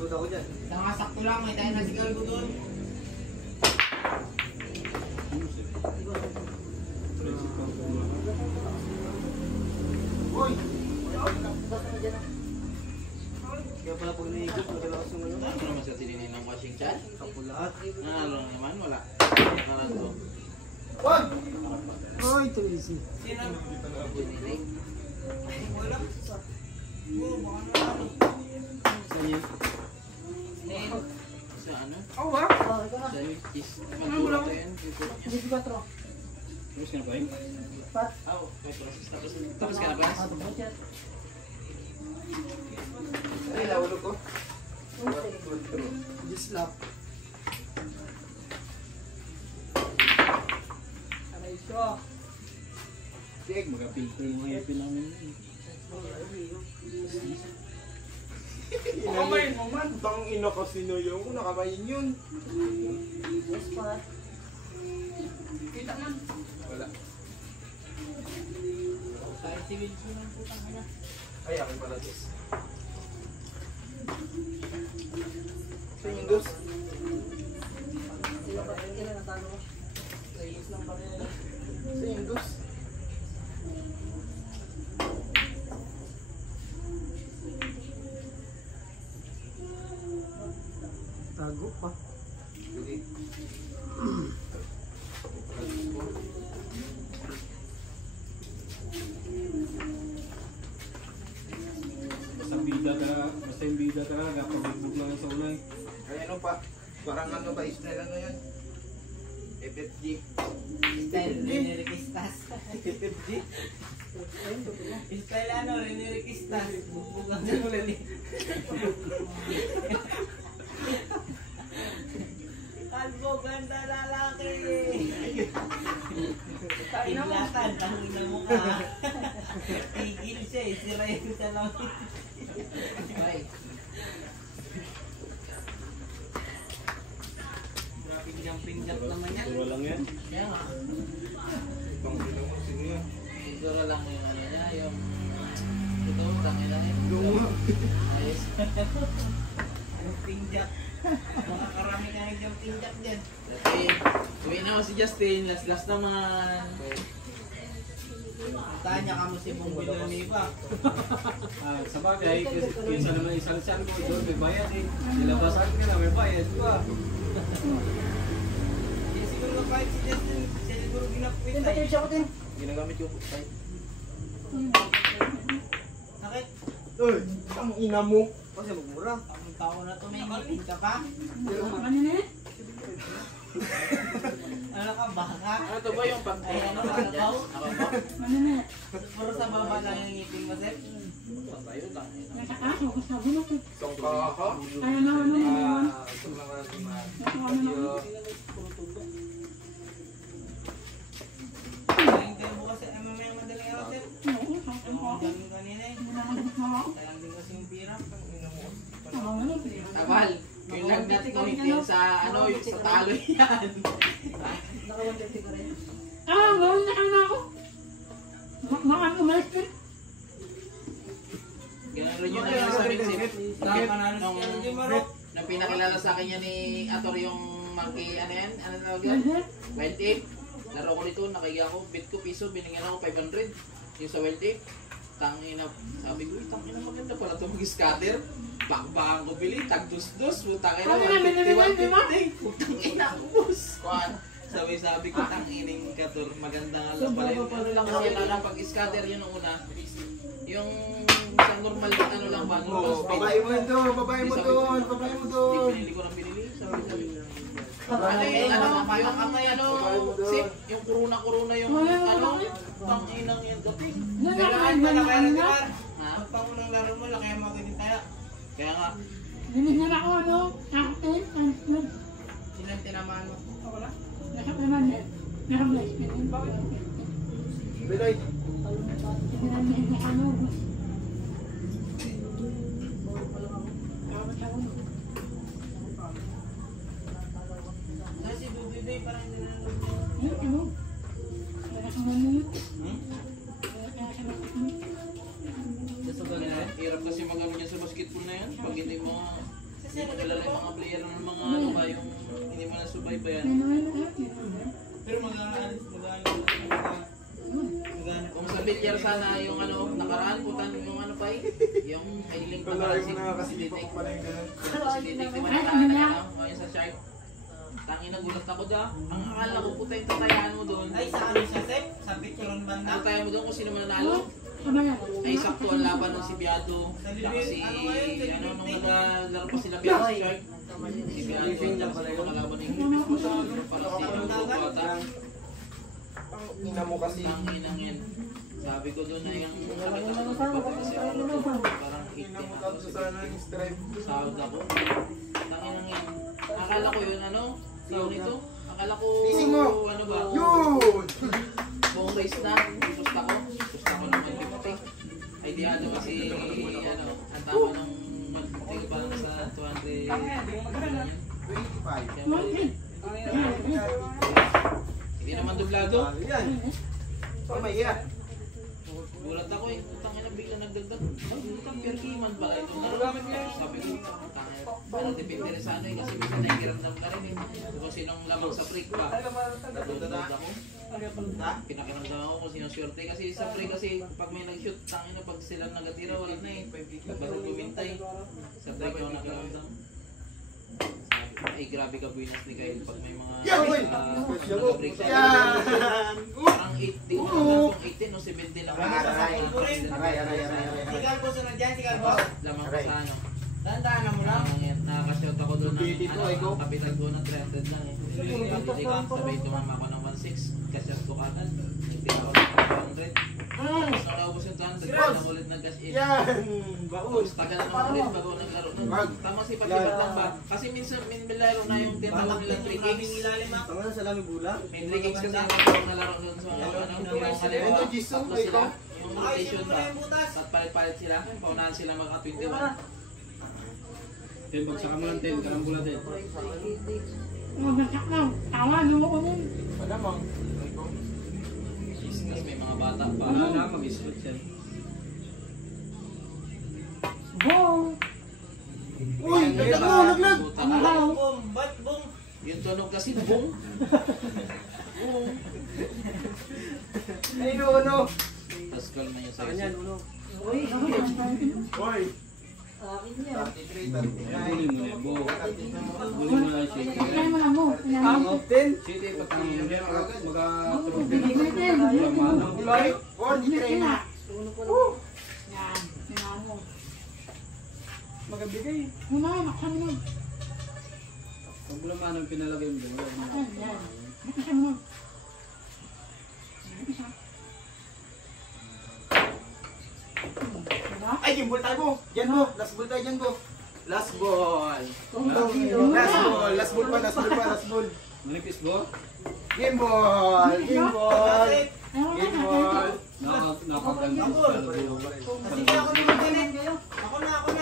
Tuta ko dyan. Nakasakto lang, may tayo nasigal ko doon. Uy! Kaya pala pag naikot, madalakas yung ano. Ano naman sa tininin ng washing chan? Kapulaat. Ano naman, wala. Nakaranto. Uy! Uy, ito easy. Sino? Tininig. Wala. Oo, baka naman. Saan yan? Sa ano? Oo ba? Sa is magduro to yan. Terus ka na ba yun? Oh, may process. Tapos ka na ba? Ay, nahulog ko. Just lap. Aray siya. Tig, mag-filter yung mga happy namin. Nakamayin mo man. Tang ina kasi no yung kung nakamayin yun. Kita man. Wala. Kahit si Wilson ang putang ina. Ay, akin pala this. Sa Windows. Sa Windows. Tago pa. Basta yung bida talaga, pagbubog lang sa ulay. Ay, ano pa? Parang ano ba? Israel ano yan? FFG. Style Reneriquistas. FFG? Style ano, Reneriquistas. Bubugang na ulit eh. Kalbo, ganda lalaki. Inlatan, tangin na mukha. Tigil siya eh, sira yung salamin. Bye. Grabe jumping-jump naman yan. Puro lang yan. Kaya nga. Pang pinamusin niya. Siguro lang yung ano niya, yung... Ito, tangin na eh. Luma. Ayos. Jumping-jump. Mga karami ka ng jumping-jump dyan. Dati, uwi na ako si Justin. Last naman. Puntahan niya ka mo si Bong Villanova. Sa bagay, kinsa naman isang-isang ko, doon may bayad eh. Nilabasan ka na, may bayad ba? Hindi siguro kapahit si Justin. Siya siguro ginapuit ay. Ginagamit yung footpipe. Sakit. Uy, ang ina mo. Kasi magmura. Ang tao na to, may ngipin ka pa. Ano ka, baka? Ano to ba yung Ay, ano ka, pag-pag? nakaw? Puro sa baba lang yung ngipin mo, Seth. Tayo, tangin na. Song ka ako. Song lang Galing tayo bukas sa MMA ang madaling araw, Seth. Ang galing kanina eh. Kaya din kasi yung pira. Tabal, yung lagnat ko hindi sa ano, yung sa talo yan. Ganun rin yun ang sabi ko nung pinakilala sa akin yan ni Ator yung monkey, ano yan? Ano tawag yan? Wild Ape. Laro ko nito, nakiga ako, bid ko piso, binigyan ako 500. Yung sa Wild Ape. Tangina, sabi ko, tangina maganda pala itong mag-scatter. Bakbakan ko bili, tag-dus-dus, tangina 150, 150. Tangina, ubus. Kuhan. Sabi ko, tangining Kator, maganda nga lang pala yung ano lang kasi lang pag-scatter yun ang una. Yung sa normal na ano lang ba, normal speed. Babae mo doon, babae mo doon, babae mo doon. Binili ko ng binili, sabi. Ano yung yung kuruna yung ano, tanginang yung dating. Pero ay malaki ang lugar. Ha? Pagpangunang laro mo, laki ang mga tayo. Kaya nga, Binigyan ako, ano, captain, and club. Silang tinamaan mo. Wala? Nasap naman eh. Meron na spin. Bilay. Ginamit ni ano. Kasi Dubidoy parang hindi na nanonood niya. Ay, ano? Wala kang mamuyot. hirap kasi mag-ano dyan sa basketball na yan. Pag hindi mo, Hindi mo kilala yung mga player ng mga ano ba, yung hindi mo nasubaybayan. Pero mag-aalis, Kung sa bilyar sana yung ano, nakaraan, putan yung ano pa yung may link na kasi detect. Kasi detect, di ba nataan na ngayon sa shark? Tangin na gulat ako dyan. Ang akala ko puta yung tatayaan mo doon. Ay, sa ano siya, Sep? Sa picturean banda? Tatayan mo doon kung sino mananalo. Ay, sakto ang laban ng si Biado. Saka si, ano, nung naglalaro pa sila Biado sa shark. Si Biado, yung nakalaban ng para si Bata. Ina mo kasi. Tanginang yan. Sabi ko doon na yung nakita ko doon kasi ako parang 18 ako. Sana yung stripe. Sahod ako. Tanginang yan. Akala ko yun ano? Yun ito. Akala ko Ising mo! ano ba? Yun! Buong race na. Gusto ko. Gusto ko ng 150. Ay di ano kasi ano. Ang tama ng 150 parang sa 200. 25. Hindi naman dublado. Yan. So, may iya. Gulat ako eh. Tangin na bigla nagdagdag. Putang perkiman pala ito. Sabi ko, tangin. Parang depende rin sa ano eh. Kasi minsan nakikiramdam ka rin eh. Kung sinong lamang sa freak pa. Natutod ako. Pinakiramdam ako kung sinong swerte. Kasi sa freak kasi pag may nag-shoot, tangin na pag sila nagatira, wala na eh. Basta gumintay. Sa freak ako nakiramdam. Ay grabe ka buinas ni Kyle pag may mga break sa parang 18 kung 18 o 17 lang Sigal po sunod dyan, sigal po. lamang ko sa ano Dandaan mo lang. nakakashot ako doon ng ano, kapital ko ng 300 lang eh hindi ko sabay tumama ako ng 1.6 kashot ko kagad hindi ako ng 200 tapos nakaubos yung 200 na ulit nag-cash in Baon. tagal naman ulit bago naglaro nun. Tama si Pakibat lang ba? Kasi minsan may laro na yung tinatawag nilang 3 games. Tangan sa lami bula. May 3 games kasi yung nalaro doon sa ano, yung kaliwa, tatlo sila. Yung rotation ba? At palit-palit sila. Paunahan sila mga 21. Ten, bagsakan mo ng 10, karambula 10. Magkakak lang. Tawa, luwa ko nun. Malamang. Tapos may mga bata pa. Para na, mag-split yan. Bong! Uy, naglag mo, naglag! Ang haw! Boom, ba't boom? Yung tunog kasi boom. Boom. Ay, no. Tapos call na yung sa'yo. Uy. 33, 39. Huli mo na, bo. Huli mo na siya. Kaya mo lang mo. Sige, pag mag-tulog din. Bigay mo din. Kulay. 43 na. Yan. Yan mo. Magabigay. Muna, maksan mo. Pag wala man ang pinalagay mo doon. Maksan, yan. Maksan mo. Isa. Diba? Ay, yung ball tayo mo. Diyan mo. Last ball tayo dyan mo. Last ball. Last ball pa, last ball pa, last ball. Manipis bo? Game ball. Game ball. Game ball. Nakakaganda sa kalaburo. Sige ako naman din. Ako na.